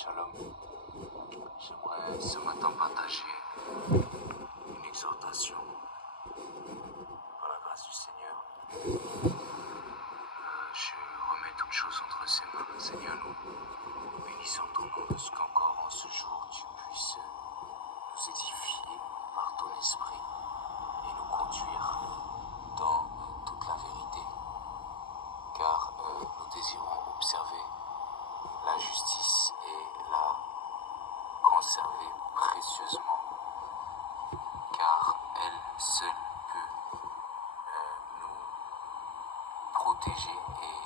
Shalom. J'aimerais ce matin partager une exhortation par la grâce du Seigneur. Je remets toutes choses entre ses mains. Seigneur, nous bénissons ton nom de ce qu'encore en ce jour tu puisses nous édifier par ton esprit et nous conduire dans toute la vérité, car nous désirons observer la justice et la conserver précieusement, car elle seule peut nous protéger et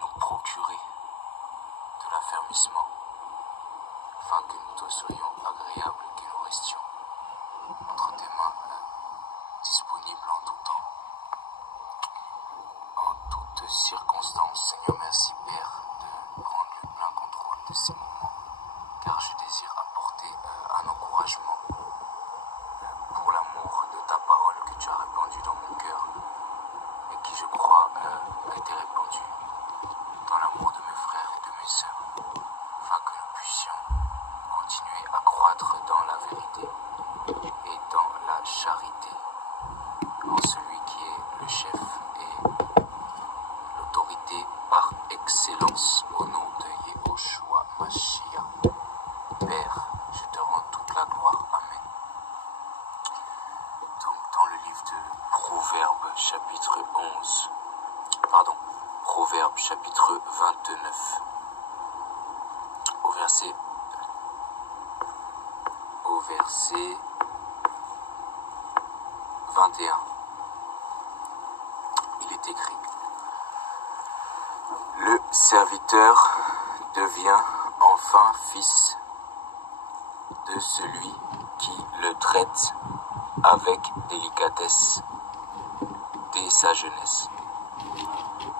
nous procurer de l'affermissement, afin que nous te soyons agréables, que nous restions entre tes mains, disponibles en tout temps, en toutes circonstances. Seigneur, merci Père de prendre le plein contrôle de ces moments, car je désire apporter un encouragement pour l'amour de ta parole que tu as répandu dans mon cœur et qui, je crois, a été répandu dans l'amour de mes frères et de mes sœurs, afin que nous puissions continuer à croître dans la vérité et dans la charité, en celui qui est le chef et l'autorité par excellence, au nom de Yehoshua Mashiach. Père, je te rends toute la gloire. Amen. Donc, dans le livre de Proverbes, chapitre 29, au verset 21, il est écrit: le serviteur devient enfin fils de celui qui le traite avec délicatesse dès sa jeunesse.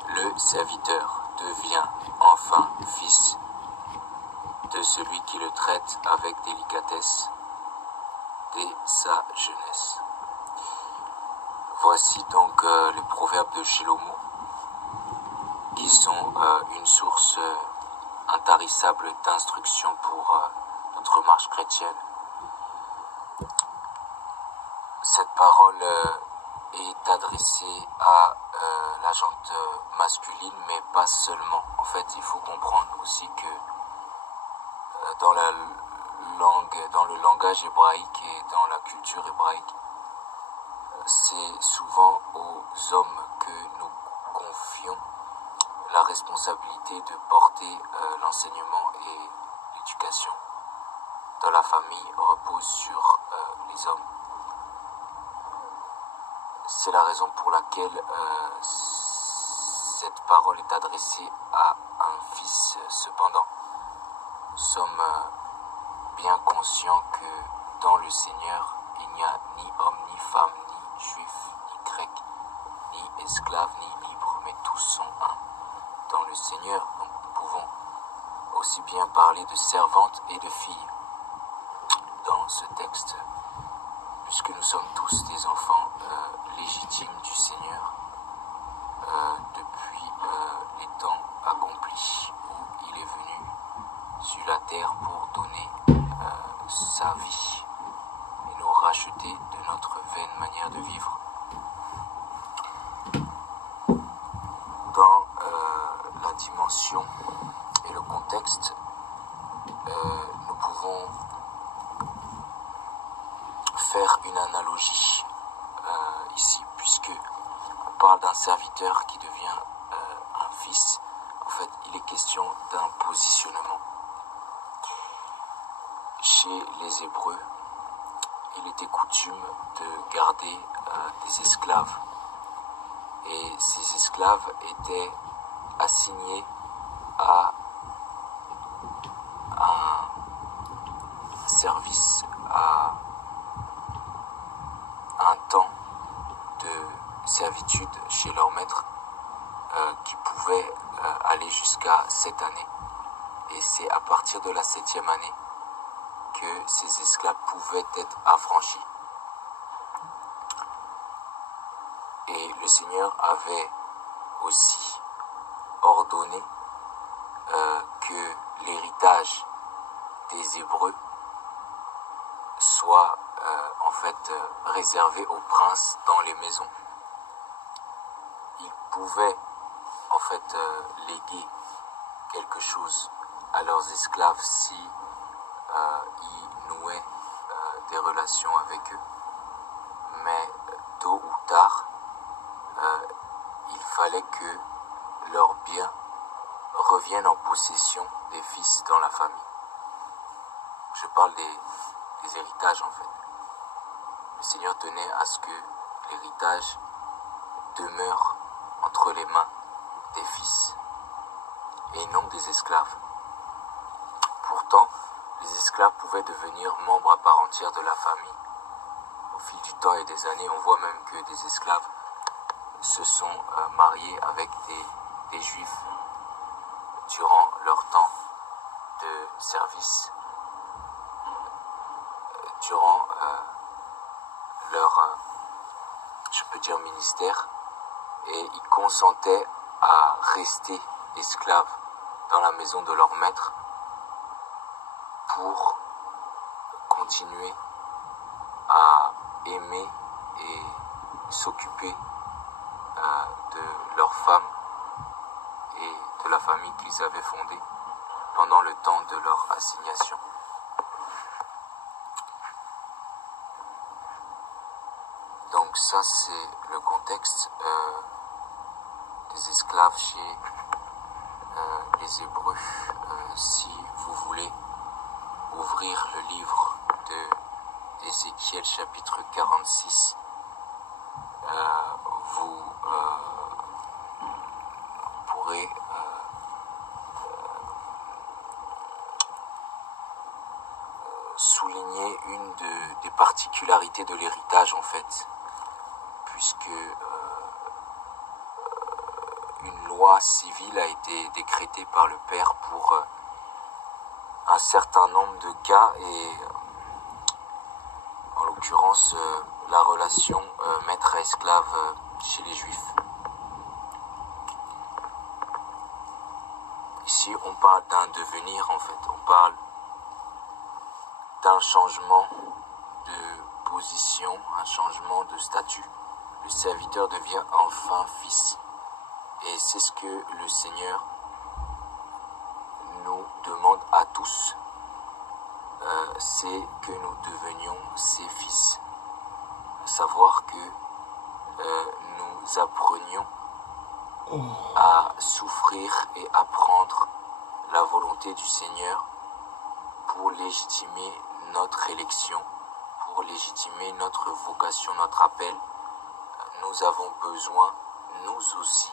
Le serviteur devient enfin fils de celui qui le traite avec délicatesse dès sa jeunesse. Voici donc les proverbes de Shlomo, qui sont une source intarissable d'instruction pour notre marche chrétienne. Cette parole est adressée à la gente masculine, mais pas seulement. En fait, il faut comprendre aussi que dans le langage hébraïque et dans la culture hébraïque, c'est souvent aux hommes que nous confions la responsabilité de porter l'enseignement et l'éducation dans la famille repose sur les hommes. C'est la raison pour laquelle cette parole est adressée à un fils. Cependant, nous sommes bien conscients que dans le Seigneur, il n'y a ni homme, ni femme, ni juif, ni grec, ni esclave, ni libre, mais tous sont un dans le Seigneur. Donc nous pouvons aussi bien parler de servantes et de filles dans ce texte, puisque nous sommes tous des enfants légitimes du Seigneur depuis les temps accomplis où il est venu sur la terre pour donner sa vie et nous racheter de notre vaine manière de vivre. Dans la dimension et le contexte, nous pouvons faire une analogie ici, puisque on parle d'un serviteur qui devient un fils. En fait, il est question d'un positionnement. Chez les Hébreux, il était coutume de garder des esclaves. Et ces esclaves étaient assignés à un service, à un temps de servitude chez leur maître qui pouvait aller jusqu'à 7 années. Et c'est à partir de la 7e année que ces esclaves pouvaient être affranchis. Et le Seigneur avait aussi ordonné que l'héritage des Hébreux soit en fait réservé aux princes dans les maisons. Ils pouvaient en fait léguer quelque chose à leurs esclaves si ils nouaient des relations avec eux. Mais tôt ou tard, il fallait que leurs biens reviennent en possession des fils dans la famille. Je parle des héritages en fait. Le Seigneur tenait à ce que l'héritage demeure entre les mains des fils et non des esclaves. Pourtant, les esclaves pouvaient devenir membres à part entière de la famille. Au fil du temps et des années, on voit même que des esclaves se sont mariés avec des juifs durant leur temps de service, durant leur, je peux dire, ministère, et ils consentaient à rester esclaves dans la maison de leur maître pour continuer à aimer et s'occuper de leurs femmes et de la famille qu'ils avaient fondée pendant le temps de leur assignation. Donc ça c'est le contexte des esclaves chez les Hébreux. Si vous voulez ouvrir le livre d'Ézéchiel chapitre 46, vous pourrez souligner une des particularités de l'héritage en fait, puisque une loi civile a été décrétée par le Père pour un certain nombre de cas et en l'occurrence la relation maître à esclave chez les Juifs. Ici on parle d'un devenir en fait, on parle d'un changement de position, un changement de statut. Le serviteur devient enfin fils. Et c'est ce que le Seigneur nous demande à tous. C'est que nous devenions ses fils. Savoir que nous apprenions à souffrir et apprendre la volonté du Seigneur pour légitimer notre élection, pour légitimer notre vocation, notre appel. Nous avons besoin, nous aussi,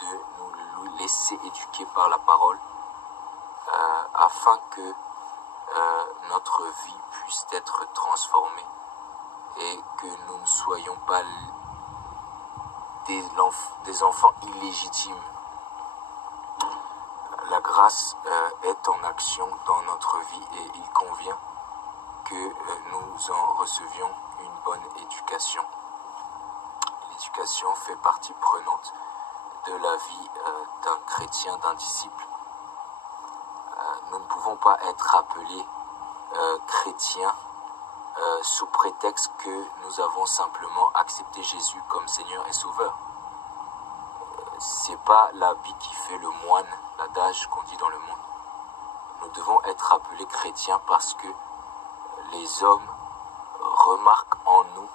de nous laisser éduquer par la parole afin que notre vie puisse être transformée et que nous ne soyons pas des enfants illégitimes. La grâce est en action dans notre vie et il convient que nous en recevions une bonne éducation. L'éducation fait partie prenante de la vie d'un chrétien, d'un disciple. Nous ne pouvons pas être appelés chrétiens sous prétexte que nous avons simplement accepté Jésus comme Seigneur et Sauveur. C'est pas l'habit qui fait le moine, l'adage qu'on dit dans le monde. Nous devons être appelés chrétiens parce que les hommes remarquent en nous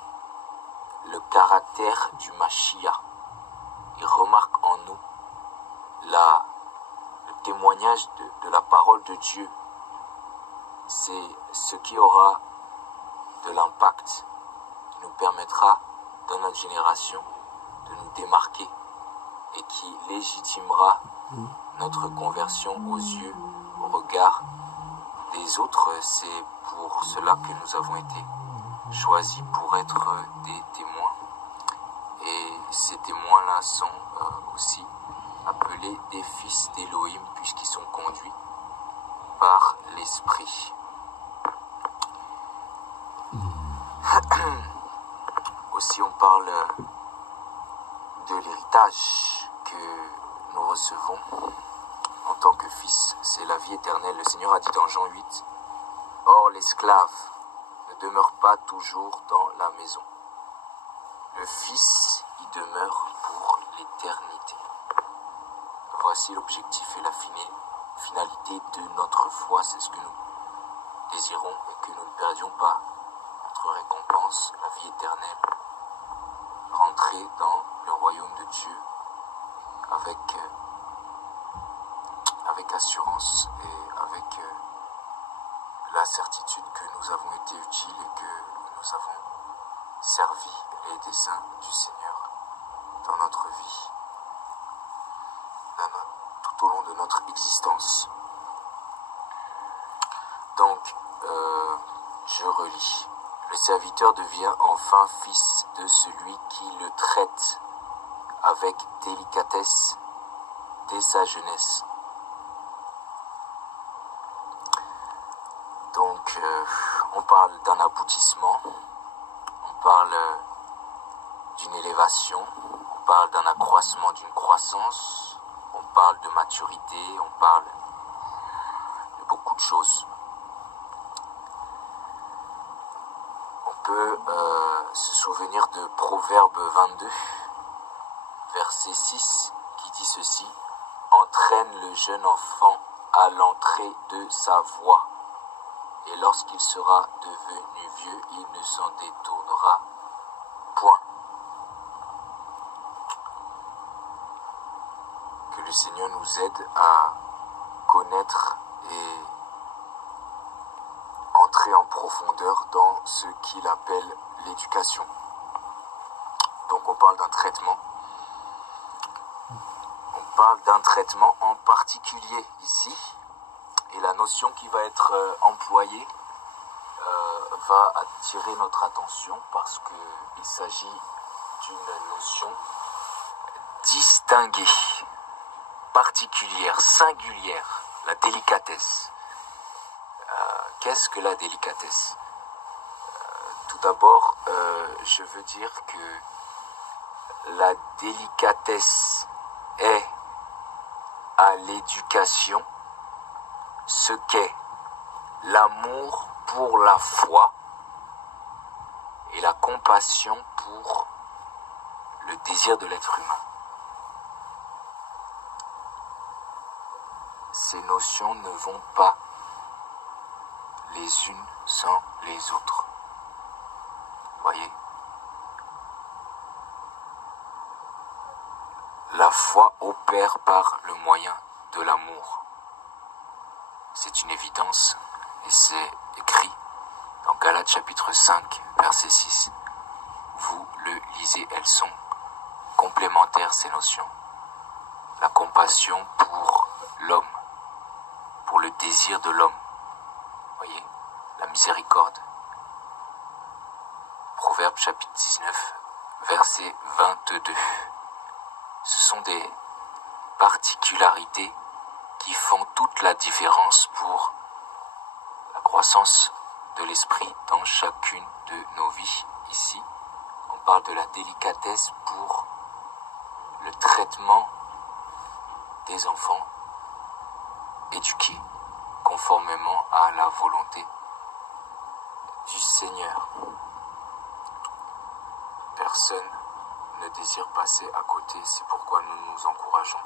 le caractère du Mashiach. Ils remarquent en nous le témoignage de la parole de Dieu. C'est ce qui aura de l'impact, qui nous permettra dans notre génération de nous démarquer et qui légitimera notre conversion aux yeux, au regard des autres. C'est pour cela que nous avons été choisis pour être des témoins. Et ces témoins-là sont aussi appelés des fils d'Élohim puisqu'ils sont conduits par l'Esprit. Aussi on parle de l'héritage que nous recevons en tant que fils, c'est la vie éternelle. Le Seigneur a dit dans Jean 8, « Or l'esclave ne demeure pas toujours dans la maison. Le Fils y demeure pour l'éternité. » Voici l'objectif et la finalité de notre foi. C'est ce que nous désirons et que nous ne perdions pas. Notre récompense, la vie éternelle. Rentrer dans le royaume de Dieu avec assurance et avec la certitude que nous avons été utiles et que nous avons servi les desseins du Seigneur dans notre vie, tout au long de notre existence. Donc, je relis. Le serviteur devient enfin fils de celui qui le traite avec délicatesse dès sa jeunesse. Donc, on parle d'un aboutissement, on parle d'une élévation, on parle d'un accroissement, d'une croissance, on parle de maturité, on parle de beaucoup de choses. On peut se souvenir de Proverbe 22, verset 6, qui dit ceci: « Entraîne le jeune enfant à l'entrée de sa voie, et lorsqu'il sera devenu vieux, il ne s'en détournera point. » Que le Seigneur nous aide à connaître et entrer en profondeur dans ce qu'il appelle l'éducation. Donc on parle d'un traitement. On parle d'un traitement en particulier ici. Et la notion qui va être employée va attirer notre attention parce qu'il s'agit d'une notion distinguée, particulière, singulière, la délicatesse. Qu'est-ce que la délicatesse? Tout d'abord, je veux dire que la délicatesse est à l'éducation ce qu'est l'amour pour la foi et la compassion pour le désir de l'être humain. Ces notions ne vont pas les unes sans les autres. Voyez? La foi opère par le moyen de l'amour. C'est une évidence et c'est écrit dans Galates chapitre 5, verset 6. Vous le lisez, elles sont complémentaires ces notions. La compassion pour l'homme, pour le désir de l'homme. Voyez, la miséricorde. Proverbe chapitre 19, verset 22. Ce sont des particularités qui font toute la différence pour la croissance de l'esprit dans chacune de nos vies. Ici, on parle de la délicatesse pour le traitement des enfants éduqués conformément à la volonté du Seigneur. Personne ne désire passer à côté, c'est pourquoi nous nous encourageons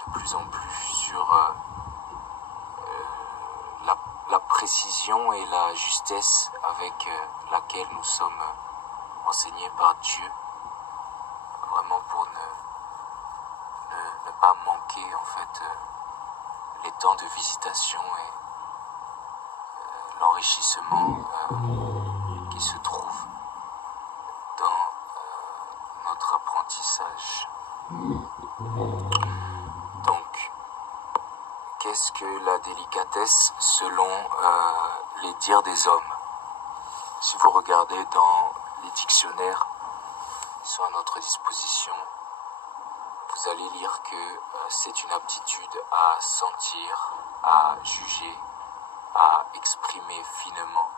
de plus en plus sur la précision et la justesse avec laquelle nous sommes enseignés par Dieu, vraiment pour ne pas manquer en fait les temps de visitation et l'enrichissement qui se trouve dans notre apprentissage. Donc, qu'est-ce que la délicatesse selon les dires des hommes? Si vous regardez dans les dictionnaires qui sont à notre disposition, vous allez lire que c'est une aptitude à sentir, à juger, à exprimer finement.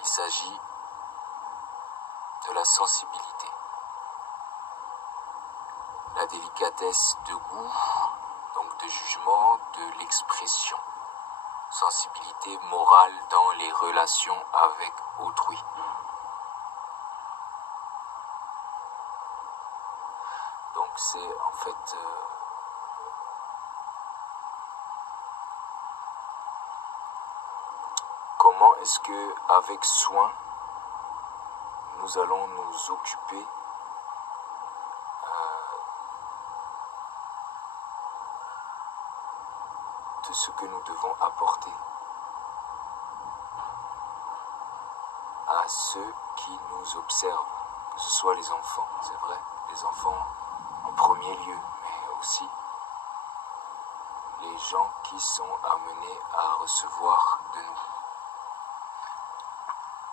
Il s'agit de la sensibilité. la délicatesse de goût, donc de jugement, de l'expression, sensibilité morale dans les relations avec autrui. Donc c'est en fait comment est-ce que avec soin nous allons nous occuper de ce que nous devons apporter à ceux qui nous observent, que ce soit les enfants, c'est vrai, les enfants en premier lieu, mais aussi les gens qui sont amenés à recevoir de nous.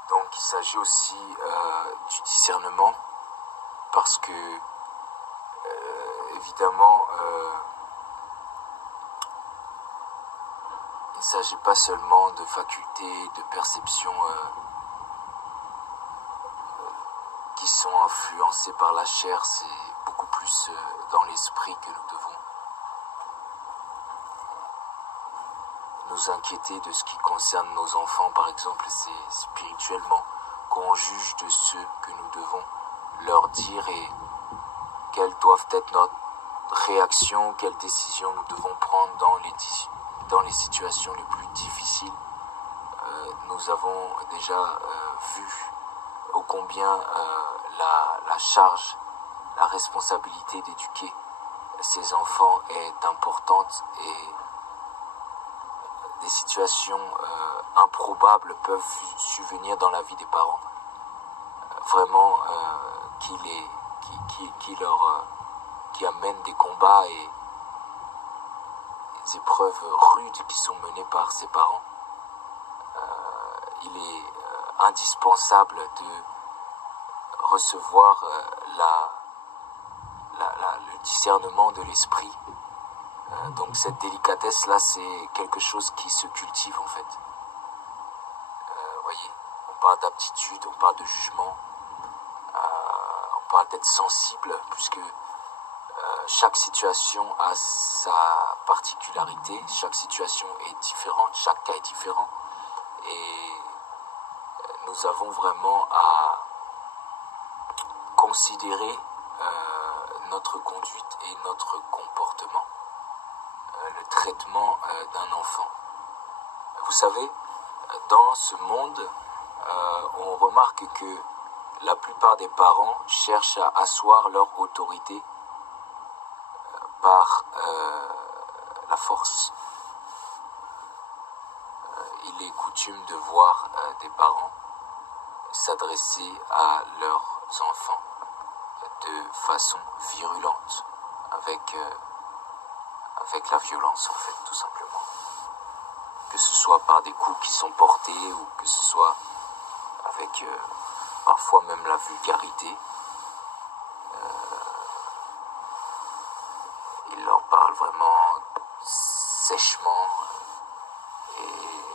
Donc il s'agit aussi du discernement, parce que évidemment il ne s'agit pas seulement de facultés de perception qui sont influencées par la chair, c'est beaucoup plus dans l'esprit que nous devons nous inquiéter de ce qui concerne nos enfants. Par exemple, c'est spirituellement qu'on juge de ce que nous devons leur dire et quelles doivent être notre réaction, quelles décisions nous devons prendre dans les situations les plus difficiles. Nous avons déjà vu ô combien la charge, la responsabilité d'éduquer ces enfants est importante, et des situations improbables peuvent survenir dans la vie des parents, vraiment qui amènent des combats et des épreuves rudes qui sont menées par ces parents. Il est indispensable de recevoir le discernement de l'esprit. Donc cette délicatesse-là, c'est quelque chose qui se cultive en fait. Voyez, on parle d'aptitude, on parle de jugement, on parle d'être sensible, puisque chaque situation a sa particularité, chaque situation est différente, chaque cas est différent, et nous avons vraiment à considérer notre conduite et notre comportement, le traitement d'un enfant. Vous savez, dans ce monde, on remarque que la plupart des parents cherchent à asseoir leur autorité par la force. Il est coutume de voir des parents s'adresser à leurs enfants de façon virulente, avec la violence en fait, tout simplement. Que ce soit par des coups qui sont portés, ou que ce soit avec parfois même la vulgarité. Il leur parle vraiment sèchement. Et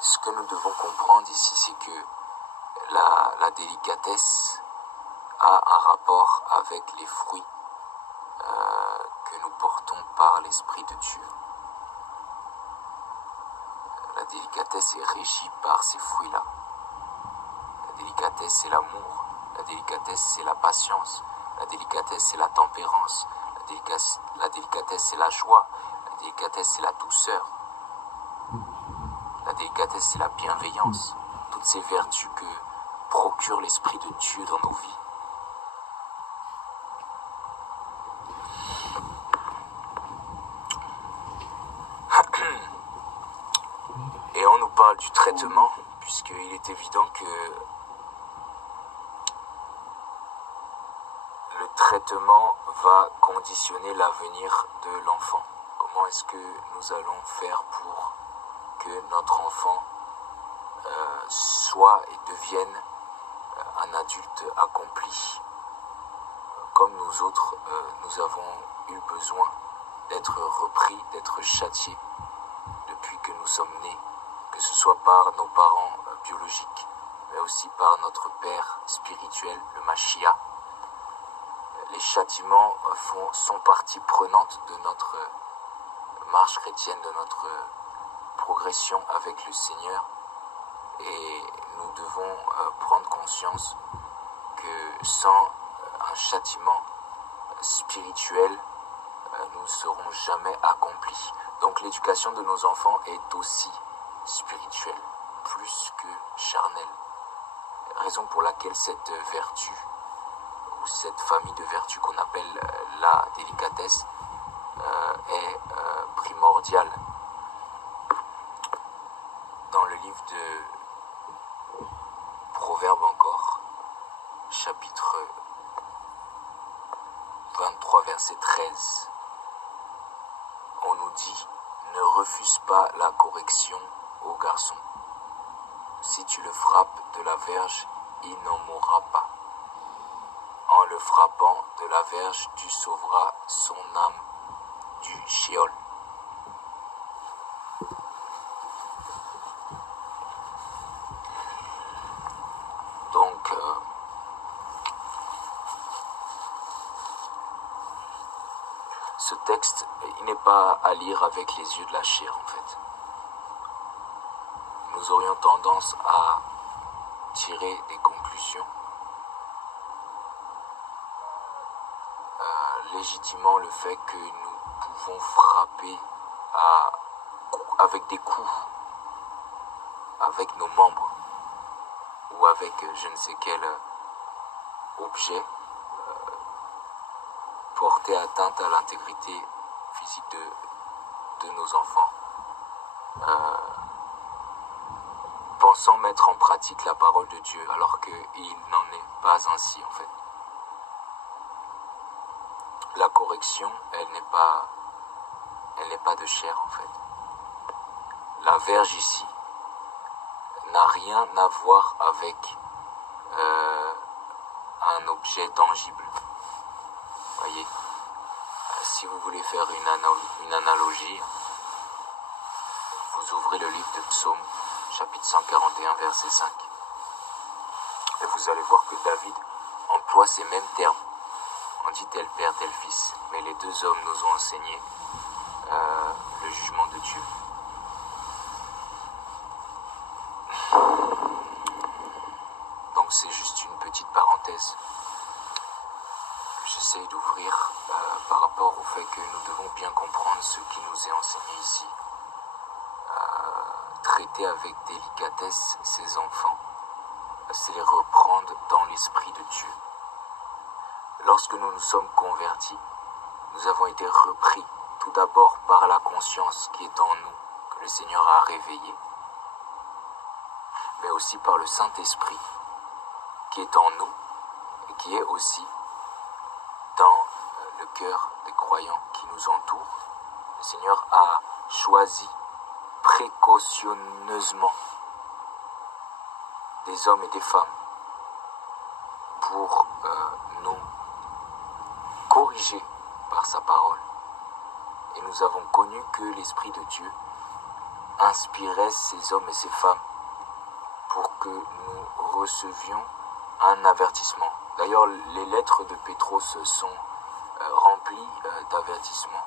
ce que nous devons comprendre ici, c'est que la délicatesse a un rapport avec les fruits que nous portons par l'Esprit de Dieu. La délicatesse est régie par ces fruits-là. La délicatesse, c'est l'amour. La délicatesse, c'est la patience. La délicatesse, c'est la tempérance. La délicatesse, c'est la joie. La délicatesse, c'est la douceur. La délicatesse, c'est la bienveillance. Toutes ces vertus que procure l'Esprit de Dieu dans nos vies. Et on nous parle du traitement, puisqu'il est évident que le traitement va conditionner l'avenir de l'enfant. Comment est-ce que nous allons faire pour que notre enfant soit et devienne un adulte accompli, comme nous autres, nous avons eu besoin d'être repris, d'être châtiés depuis que nous sommes nés, que ce soit par nos parents biologiques, mais aussi par notre Père spirituel, le Mashiach. Les les châtiments sont partie prenante de notre marche chrétienne, de notre progression avec le Seigneur. Et nous devons prendre conscience que sans un châtiment spirituel, nous ne serons jamais accomplis. Donc l'éducation de nos enfants est aussi spirituelle, plus que charnelle. Raison pour laquelle cette vertu, ou cette famille de vertus qu'on appelle la délicatesse, est primordiale. Dans le livre de Proverbes encore, chapitre 23, verset 13, on nous dit « Ne refuse pas la correction au garçon. Si tu le frappes de la verge, il n'en mourra pas. En le frappant de la verge, tu sauveras son âme du Sheol. » Donc, ce texte, il n'est pas à lire avec les yeux de la chair, en fait. Nous aurions tendance à tirer des conclusions, légitimant le fait que nous pouvons frapper avec des coups, avec nos membres, ou avec je ne sais quel objet, porter atteinte à l'intégrité physique de nos enfants, pensant mettre en pratique la parole de Dieu, alors qu'il n'en est pas ainsi en fait. La correction, elle n'est pas de chair en fait. La verge ici n'a rien à voir avec un objet tangible. Voyez, si vous voulez faire une analogie, vous ouvrez le livre de Psaume, chapitre 141, verset 5. Et vous allez voir que David emploie ces mêmes termes. On dit tel père, tel fils. Mais les deux hommes nous ont enseigné le jugement de Dieu. Donc c'est juste une petite parenthèse que j'essaye d'ouvrir par rapport au fait que nous devons bien comprendre ce qui nous est enseigné ici. Traiter avec délicatesse ses enfants, c'est les reprendre dans l'esprit de Dieu. Lorsque nous nous sommes convertis, nous avons été repris tout d'abord par la conscience qui est en nous, que le Seigneur a réveillée, mais aussi par le Saint-Esprit qui est en nous et qui est aussi dans le cœur des croyants qui nous entourent. Le Seigneur a choisi précautionneusement des hommes et des femmes pour nous corriger par sa parole. Et nous avons connu que l'Esprit de Dieu inspirait ces hommes et ces femmes pour que nous recevions un avertissement. D'ailleurs, les lettres de Pétros sont remplies d'avertissements.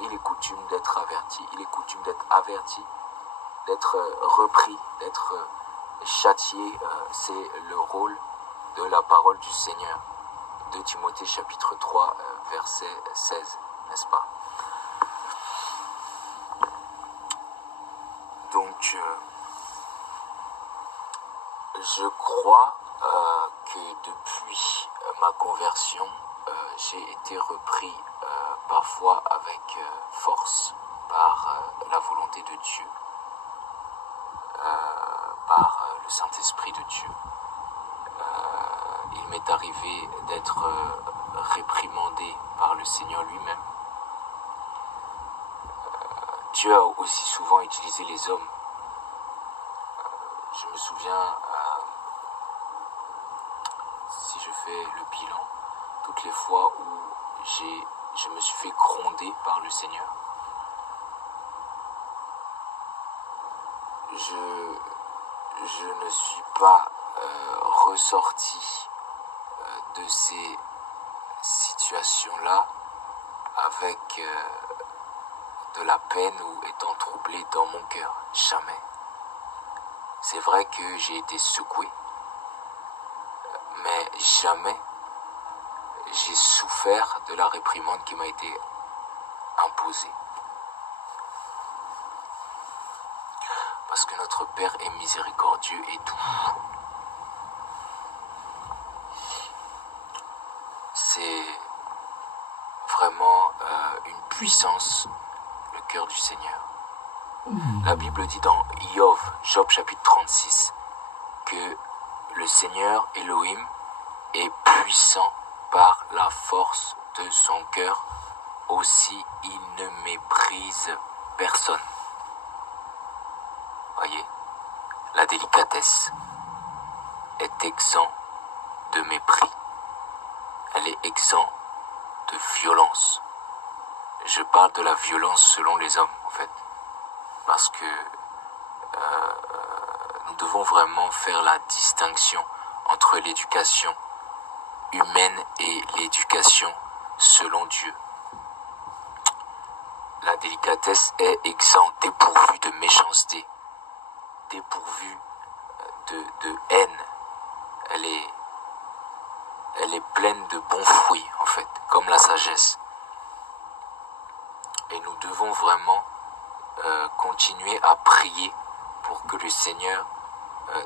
Il est coutume d'être averti, il est coutume d'être averti, d'être repris, d'être châtié. C'est le rôle de la parole du Seigneur. 2 Timothée chapitre 3, verset 16, n'est-ce pas? Donc, je crois que depuis ma conversion, j'ai été repris parfois avec force par la volonté de Dieu, par le Saint-Esprit de Dieu. Il m'est arrivé d'être réprimandé par le Seigneur lui-même. Dieu a aussi souvent utilisé les hommes. Je me souviens, si je fais le bilan, toutes les fois où je me suis fait gronder par le Seigneur. Je ne suis pas ressorti de ces situation-là avec de la peine ou étant troublé dans mon cœur. Jamais. C'est vrai que j'ai été secoué, mais jamais j'ai souffert de la réprimande qui m'a été imposée. Parce que notre Père est miséricordieux et doux. C'est vraiment une puissance, le cœur du Seigneur. La Bible dit dans Job chapitre 36, que le Seigneur Elohim est puissant par la force de son cœur, aussi il ne méprise personne. Voyez, la délicatesse est exempte de mépris. Elle est exempte de violence. Je parle de la violence selon les hommes, en fait. Parce que nous devons vraiment faire la distinction entre l'éducation humaine et l'éducation selon Dieu. La délicatesse est exempte, dépourvue de méchanceté, dépourvue de haine. Elle est pleine de bons fruits, en fait, comme la sagesse. Et nous devons vraiment continuer à prier pour que le Seigneur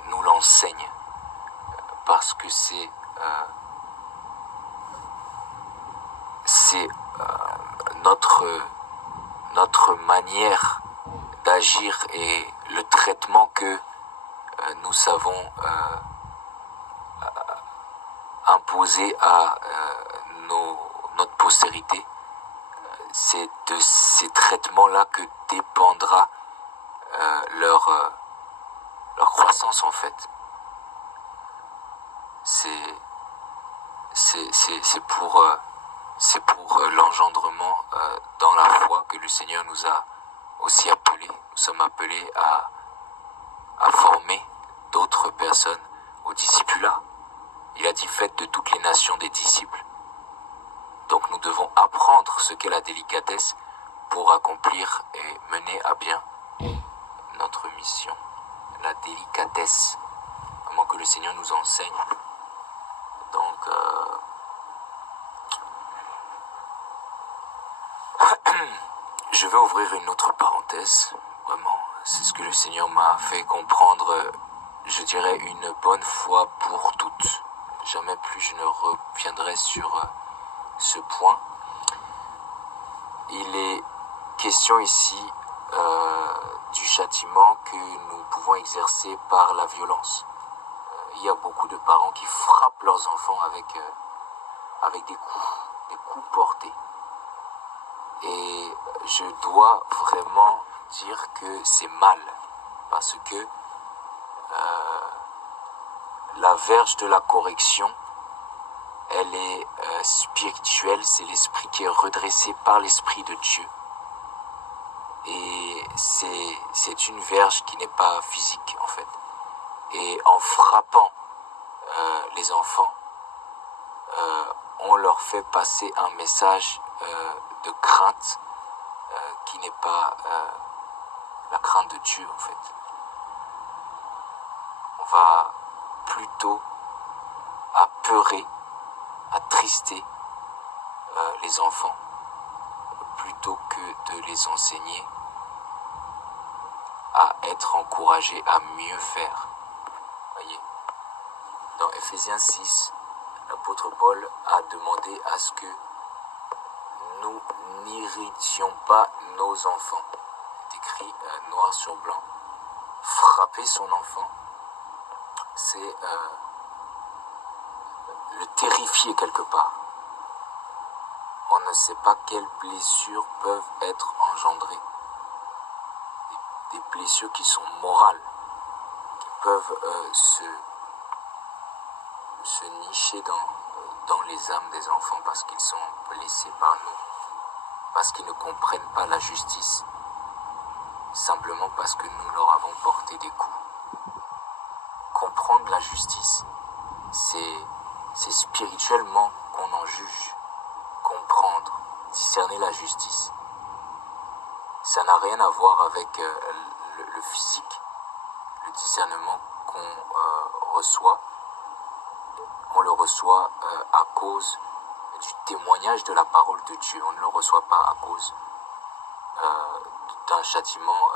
nous l'enseigne, parce que c'est notre manière d'agir et le traitement que nous savons imposer à notre postérité. C'est de ces traitements-là que dépendra leur croissance, en fait. C'est pour l'engendrement dans la foi que le Seigneur nous a aussi appelés. Nous sommes appelés à former d'autres personnes au discipulat. Il a dit: faites de toutes les nations des disciples. Donc nous devons apprendre ce qu'est la délicatesse pour accomplir et mener à bien notre mission. La délicatesse, vraiment que le Seigneur nous enseigne. Donc, je vais ouvrir une autre parenthèse. Vraiment, c'est ce que le Seigneur m'a fait comprendre, je dirais, une bonne fois pour toutes. Jamais plus je ne reviendrai sur ce point. Il est question ici du châtiment que nous pouvons exercer par la violence. Il y a beaucoup de parents qui frappent leurs enfants avec des coups portés. Et je dois vraiment dire que c'est mal, parce que la verge de la correction, elle est spirituelle, c'est l'esprit qui est redressé par l'Esprit de Dieu. Et c'est une verge qui n'est pas physique, en fait. Et en frappant les enfants, on leur fait passer un message de crainte qui n'est pas la crainte de Dieu, en fait. On va plutôt apeurer, attrister les enfants plutôt que de les enseigner à être encouragés à mieux faire. Voyez, dans Ephésiens 6, l'apôtre Paul a demandé à ce que nous n'irritions pas nos enfants. C'est écrit noir sur blanc. Frapper son enfant, c'est le terrifier quelque part. On ne sait pas quelles blessures peuvent être engendrées. Des blessures qui sont morales, qui peuvent se nicher dans les âmes des enfants parce qu'ils sont blessés par nous, parce qu'ils ne comprennent pas la justice, simplement parce que nous leur avons porté des coups. Comprendre la justice, c'est spirituellement qu'on en juge. comprendre, discerner la justice. Ça n'a rien à voir avec le physique, le discernement qu'on reçoit. On le reçoit à cause du témoignage de la parole de Dieu. On ne le reçoit pas à cause d'un châtiment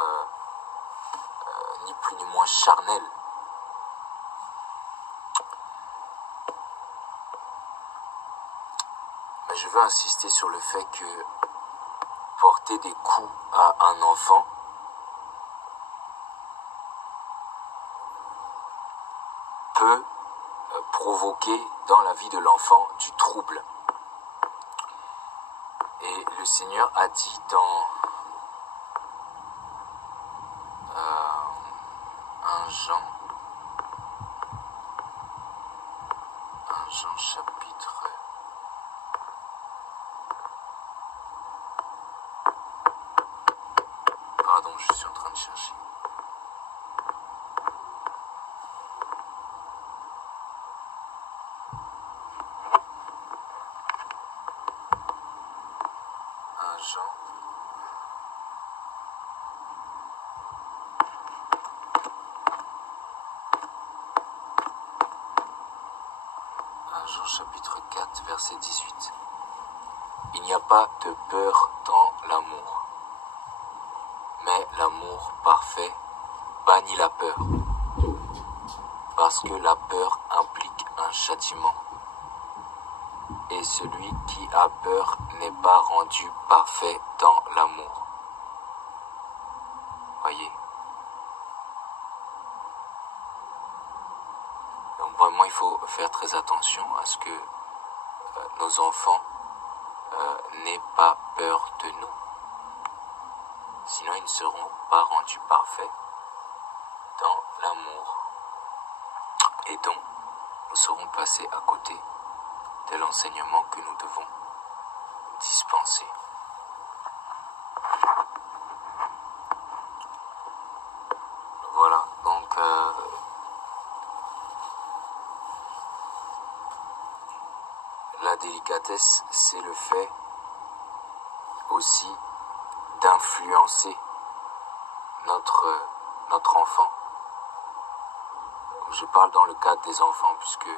ni plus ni moins charnel. Mais je veux insister sur le fait que porter des coups à un enfant peut provoquer dans la vie de l'enfant du trouble. Et le Seigneur a dit dans 1 Jean chapitre... Pardon, je suis en train de chercher. Jean chapitre 4, verset 18. Il n'y a pas de peur dans l'amour, mais l'amour parfait bannit la peur, parce que la peur implique un châtiment, et celui qui a peur n'est pas rendu parfait dans l'amour. Voyez? Donc vraiment, il faut faire très attention à ce que nos enfants n'aient pas peur de nous. Sinon, ils ne seront pas rendus parfaits dans l'amour. Et donc, nous serons passés à côté de l'enseignement que nous devons dispenser. Voilà, donc la délicatesse, c'est le fait aussi d'influencer notre enfant. Je parle dans le cadre des enfants, puisque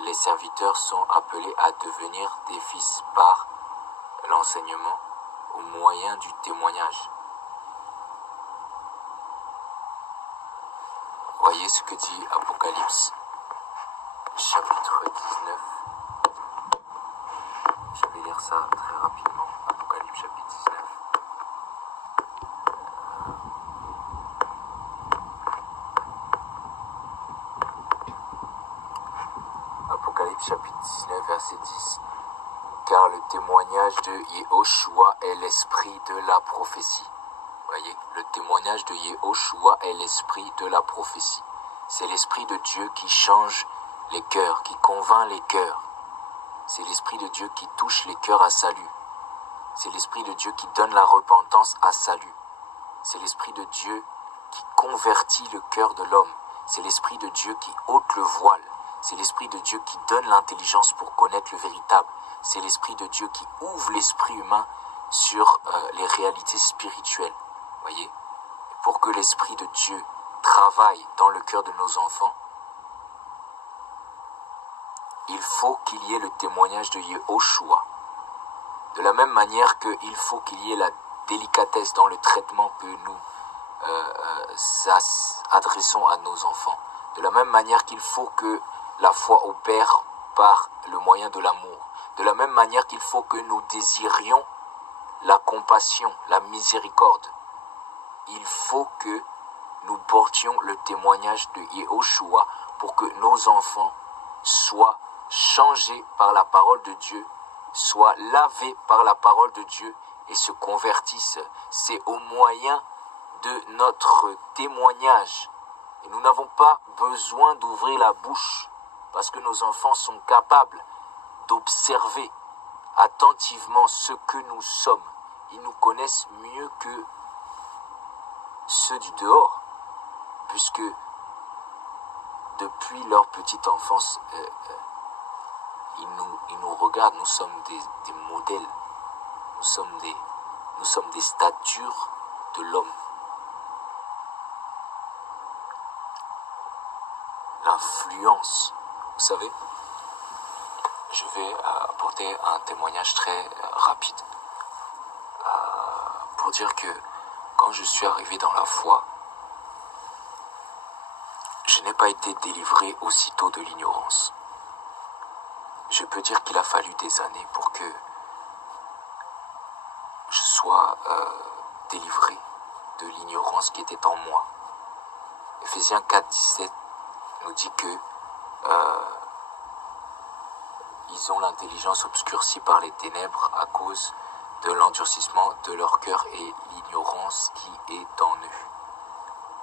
les serviteurs sont appelés à devenir des fils par l'enseignement au moyen du témoignage. Voyez ce que dit Apocalypse, chapitre 19. Je vais lire ça très rapidement. Apocalypse, chapitre 19. Apocalypse, chapitre 19, verset 10. Car le témoignage de Yehoshua est l'esprit de la prophétie. Voyez, le témoignage de Yehoshua est l'esprit de la prophétie. C'est l'esprit de Dieu qui change les cœurs, qui convainc les cœurs. C'est l'esprit de Dieu qui touche les cœurs à salut. C'est l'esprit de Dieu qui donne la repentance à salut. C'est l'esprit de Dieu qui convertit le cœur de l'homme. C'est l'esprit de Dieu qui ôte le voile. C'est l'esprit de Dieu qui donne l'intelligence pour connaître le véritable. C'est l'esprit de Dieu qui ouvre l'esprit humain sur les réalités spirituelles. Voyez, pour que l'esprit de Dieu travaille dans le cœur de nos enfants, il faut qu'il y ait le témoignage de Yehoshua. De la même manière qu'il faut qu'il y ait la délicatesse dans le traitement que nous adressons à nos enfants. De la même manière qu'il faut que la foi opère par le moyen de l'amour. De la même manière qu'il faut que nous désirions la compassion, la miséricorde. Il faut que nous portions le témoignage de Yehoshua pour que nos enfants soient changés par la parole de Dieu, soient lavés par la parole de Dieu et se convertissent. C'est au moyen de notre témoignage. Et nous n'avons pas besoin d'ouvrir la bouche parce que nos enfants sont capables d'observer attentivement ce que nous sommes. Ils nous connaissent mieux que ceux du dehors, puisque depuis leur petite enfance, ils nous regardent. Nous sommes des modèles. Nous sommes des statures de l'homme. L'influence, vous savez, je vais apporter un témoignage très rapide pour dire que quand je suis arrivé dans la foi, je n'ai pas été délivré aussitôt de l'ignorance. Je peux dire qu'il a fallu des années pour que je sois délivré de l'ignorance qui était en moi. Ephésiens 4:17 nous dit que ils ont l'intelligence obscurcie par les ténèbres à cause de l'endurcissement de leur cœur et l'ignorance qui est en eux.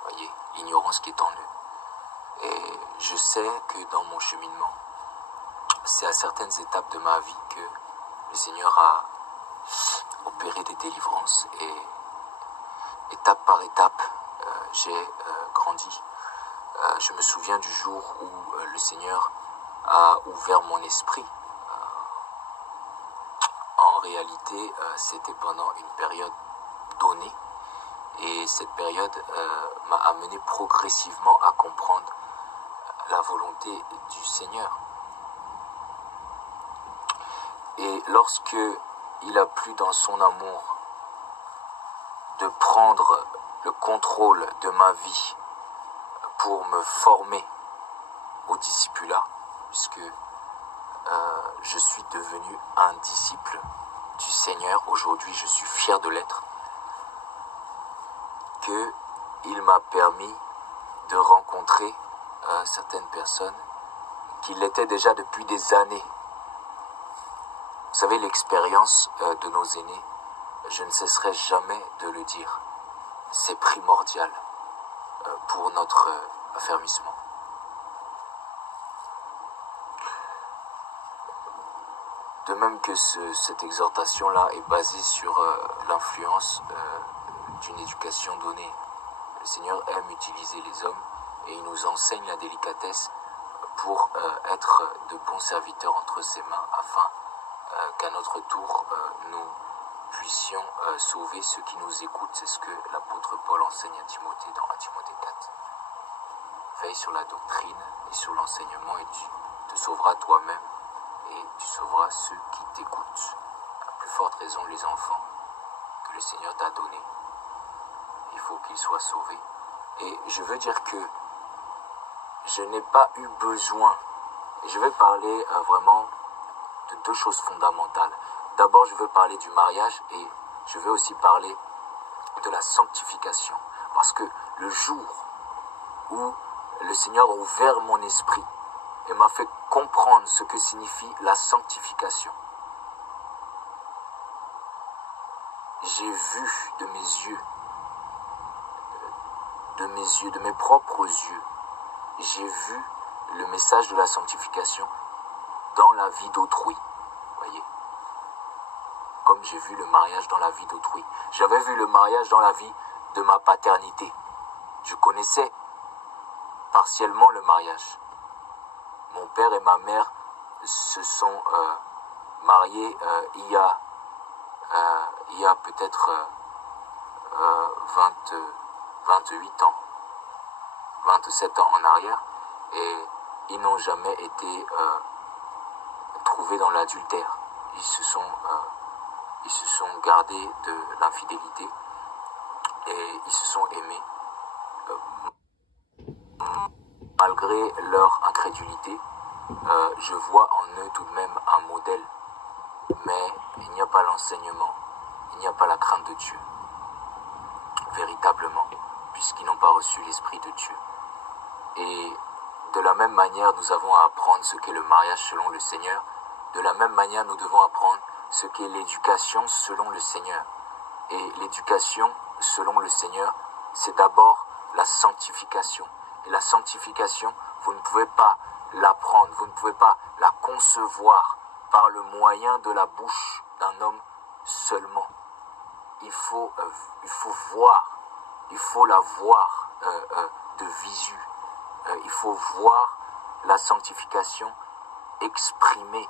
Voyez, l'ignorance qui est en eux. Et je sais que dans mon cheminement, c'est à certaines étapes de ma vie que le Seigneur a opéré des délivrances et étape par étape, j'ai grandi. Je me souviens du jour où le Seigneur a ouvert mon esprit. En réalité, c'était pendant une période donnée et cette période m'a amené progressivement à comprendre la volonté du Seigneur. Et lorsque il a plu dans son amour de prendre le contrôle de ma vie pour me former au discipulat, puisque je suis devenu un disciple du Seigneur, aujourd'hui je suis fier de l'être, qu'il m'a permis de rencontrer certaines personnes qui l'étaient déjà depuis des années. Vous savez, l'expérience de nos aînés, je ne cesserai jamais de le dire, c'est primordial pour notre affermissement. De même que cette exhortation-là est basée sur l'influence d'une éducation donnée. Le Seigneur aime utiliser les hommes et il nous enseigne la délicatesse pour être de bons serviteurs entre ses mains afin qu'à notre tour nous puissions sauver ceux qui nous écoutent. C'est ce que l'apôtre Paul enseigne à Timothée dans 1 Timothée 4. Veille sur la doctrine et sur l'enseignement et tu te sauveras toi-même et tu sauveras ceux qui t'écoutent. À plus forte raison les enfants que le Seigneur t'a donnés. Il faut qu'ils soient sauvés. Et je veux dire que je n'ai pas eu besoin, et je vais parler vraiment de deux choses fondamentales. D'abord, je veux parler du mariage et je veux aussi parler de la sanctification. Parce que le jour où le Seigneur a ouvert mon esprit et m'a fait comprendre ce que signifie la sanctification, j'ai vu de mes propres yeux, j'ai vu le message de la sanctification dans la vie d'autrui. Voyez, comme j'ai vu le mariage dans la vie d'autrui. J'avais vu le mariage dans la vie de ma paternité. Je connaissais partiellement le mariage. Mon père et ma mère se sont mariés il y a peut-être 28 ans, 27 ans en arrière, et ils n'ont jamais été trouvés dans l'adultère. Ils se sont gardés de l'infidélité et ils se sont aimés malgré leur incrédulité. Je vois en eux tout de même un modèle, mais il n'y a pas l'enseignement, il n'y a pas la crainte de Dieu, véritablement, puisqu'ils n'ont pas reçu l'Esprit de Dieu. Et de la même manière, nous avons à apprendre ce qu'est le mariage selon le Seigneur. De la même manière, nous devons apprendre ce qu'est l'éducation selon le Seigneur. Et l'éducation selon le Seigneur, c'est d'abord la sanctification. Et la sanctification, vous ne pouvez pas l'apprendre, vous ne pouvez pas la concevoir par le moyen de la bouche d'un homme seulement. Il faut voir, il faut la voir de visu. Il faut voir la sanctification exprimée,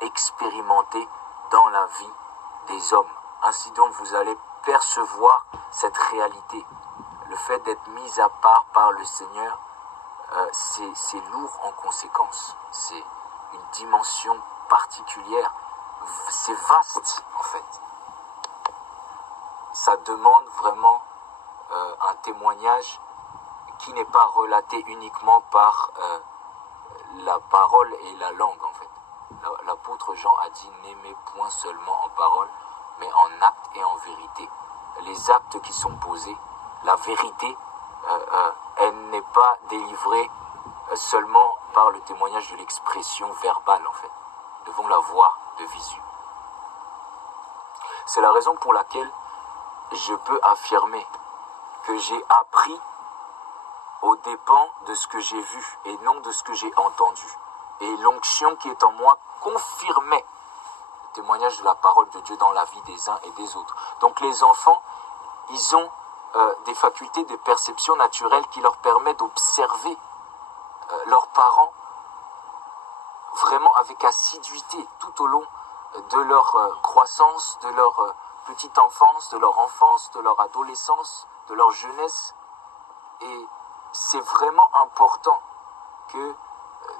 expérimentée dans la vie des hommes. Ainsi donc, vous allez percevoir cette réalité. Le fait d'être mis à part par le Seigneur, c'est lourd en conséquence. C'est une dimension particulière. C'est vaste, en fait. Ça demande vraiment un témoignage qui n'est pas relaté uniquement par la parole et la langue, en fait. L'apôtre Jean a dit « N'aimez point seulement en parole, mais en acte et en vérité ». Les actes qui sont posés, la vérité, elle n'est pas délivrée seulement par le témoignage de l'expression verbale, en fait. Nous devons la voir de visu. C'est la raison pour laquelle je peux affirmer que j'ai appris aux dépens de ce que j'ai vu et non de ce que j'ai entendu. Et l'onction qui est en moi confirmait le témoignage de la parole de Dieu dans la vie des uns et des autres. Donc les enfants, ils ont des facultés de perception naturelle qui leur permettent d'observer leurs parents vraiment avec assiduité tout au long de leur croissance, de leur petite enfance, de leur enfance, de leur adolescence, de leur jeunesse. Et c'est vraiment important que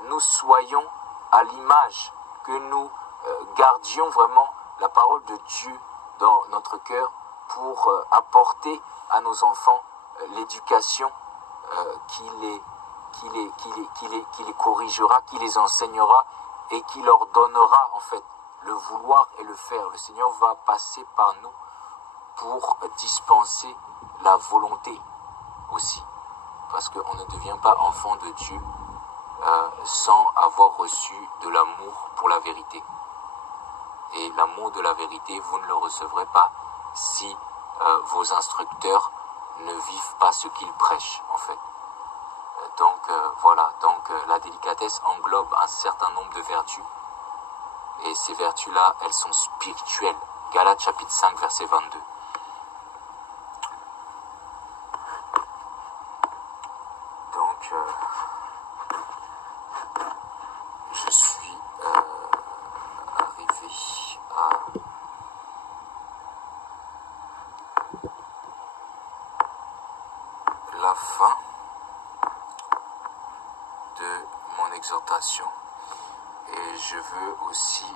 nous soyons à l'image, que nous gardions vraiment la parole de Dieu dans notre cœur pour apporter à nos enfants l'éducation qui les corrigera, qui les enseignera et qui leur donnera en fait le vouloir et le faire. Le Seigneur va passer par nous pour dispenser la volonté aussi. Parce qu'on ne devient pas enfant de Dieu sans avoir reçu de l'amour pour la vérité. Et l'amour de la vérité, vous ne le recevrez pas si vos instructeurs ne vivent pas ce qu'ils prêchent, en fait. Donc voilà, la délicatesse englobe un certain nombre de vertus. Et ces vertus-là, elles sont spirituelles. Galates chapitre 5, verset 22. Donc, je suis arrivé à la fin de mon exhortation. Et je veux aussi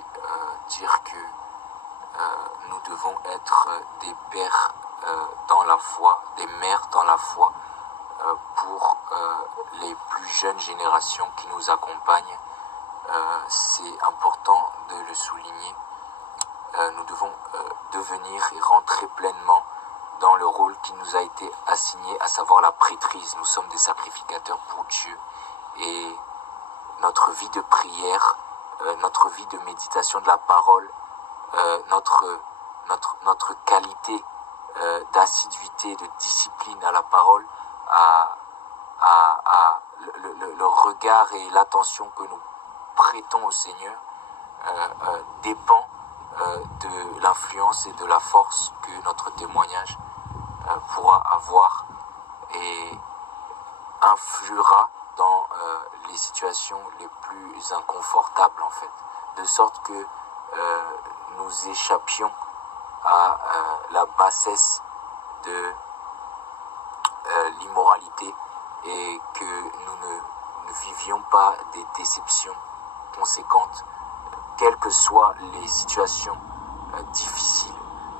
dire que nous devons être des pères dans la foi, des mères dans la foi pour les plus jeunes générations qui nous accompagnent. C'est important de le souligner. Nous devons devenir et rentrer pleinement dans le rôle qui nous a été assigné, à savoir la prêtrise. Nous sommes des sacrificateurs pour Dieu. Et notre vie de prière, notre vie de méditation de la parole, notre qualité d'assiduité, de discipline à la parole, le regard et l'attention que nous prêtons au Seigneur dépend de l'influence et de la force que notre témoignage pourra avoir et influera dans les situations les plus inconfortables, en fait, de sorte que nous échappions à la bassesse de l'immoralité et que nous ne vivions pas des déceptions conséquentes, quelles que soient les situations difficiles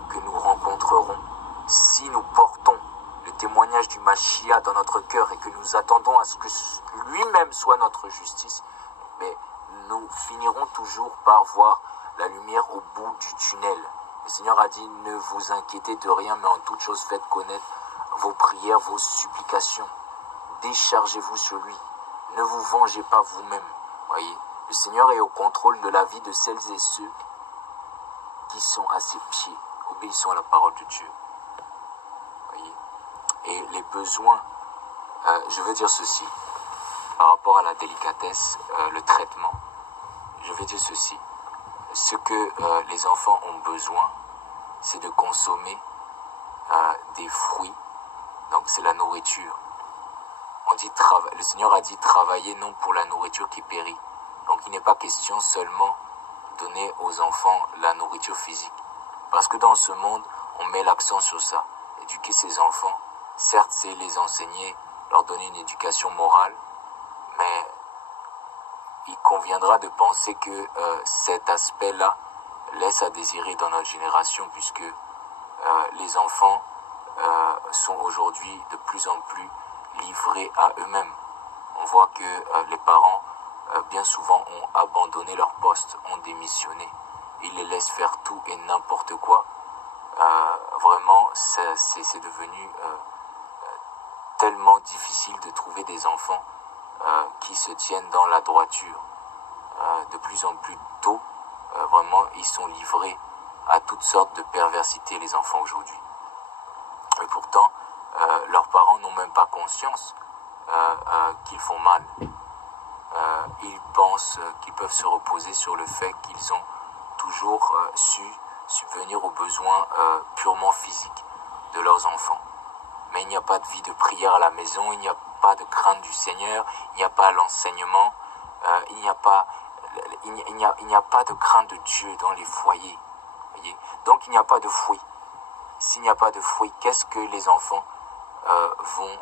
que nous rencontrerons. Si nous portons le témoignage du Mashiach dans notre cœur et que nous attendons à ce que lui-même soit notre justice, mais nous finirons toujours par voir la lumière au bout du tunnel. Le Seigneur a dit, ne vous inquiétez de rien, mais en toute chose faites connaître vos prières, vos supplications. Déchargez-vous sur lui. Ne vous vengez pas vous-même. Voyez, le Seigneur est au contrôle de la vie de celles et ceux qui sont à ses pieds, obéissant à la parole de Dieu. Voyez, et les besoins, je veux dire ceci, par rapport à la délicatesse, le traitement. Je veux dire ceci. Ce que les enfants ont besoin, c'est de consommer des fruits. Donc c'est la nourriture. Le Seigneur a dit travailler non pour la nourriture qui périt. Donc il n'est pas question seulement donner aux enfants la nourriture physique. Parce que dans ce monde, on met l'accent sur ça. Éduquer ses enfants, certes, c'est les enseigner, leur donner une éducation morale, mais il conviendra de penser que cet aspect-là laisse à désirer dans notre génération, puisque les enfants sont aujourd'hui de plus en plus livrés à eux-mêmes. On voit que les parents, bien souvent, ont abandonné leur poste, ont démissionné. Ils les laissent faire tout et n'importe quoi. Vraiment, c'est devenu tellement difficile de trouver des enfants qui se tiennent dans la droiture. De plus en plus tôt, vraiment, ils sont livrés à toutes sortes de perversités, les enfants aujourd'hui. Et pourtant, leurs parents n'ont même pas conscience qu'ils font mal. Ils pensent qu'ils peuvent se reposer sur le fait qu'ils ont toujours su subvenir aux besoins purement physiques de leurs enfants. Mais il n'y a pas de vie de prière à la maison, il n'y a pas de crainte du Seigneur, il n'y a pas l'enseignement, il n'y a pas de crainte de Dieu dans les foyers. Voyez. Donc il n'y a pas de fruits. S'il n'y a pas de fruits, qu'est-ce que les enfants vont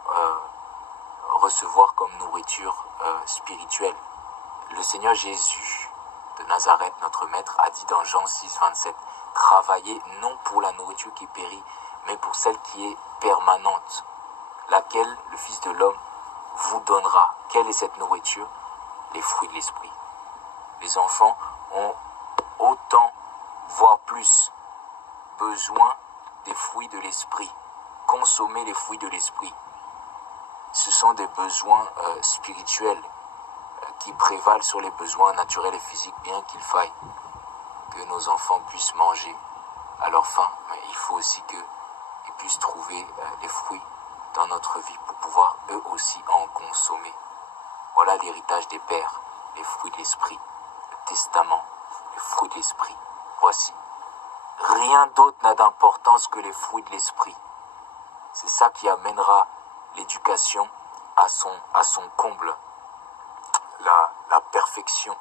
recevoir comme nourriture spirituelle? Le Seigneur Jésus de Nazareth, notre Maître, a dit dans Jean 6, 27, « Travaillez non pour la nourriture qui périt, mais pour celle qui est permanente, laquelle le Fils de l'homme vous donnera. » Quelle est cette nourriture? Les fruits de l'esprit. Les enfants ont autant, voire plus, besoin des fruits de l'esprit. Consommer les fruits de l'esprit. Ce sont des besoins spirituels qui prévalent sur les besoins naturels et physiques, bien qu'il faille que nos enfants puissent manger à leur faim. Mais il faut aussi qu'ils puissent trouver les fruits dans notre vie pour pouvoir eux aussi en consommer. Voilà l'héritage des pères, les fruits de l'esprit, le testament, les fruits de l'esprit. Voici. Rien d'autre n'a d'importance que les fruits de l'esprit. C'est ça qui amènera l'éducation à son comble, la perfection,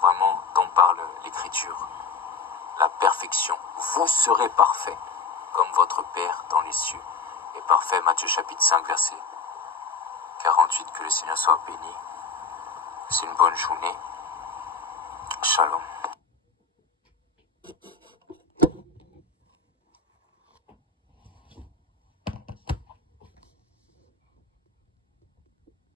vraiment dont parle l'Écriture. La perfection. Vous serez parfaits comme votre Père dans les cieux est parfait. Matthieu chapitre 5, verset 48. Que le Seigneur soit béni. C'est une bonne journée. Shalom.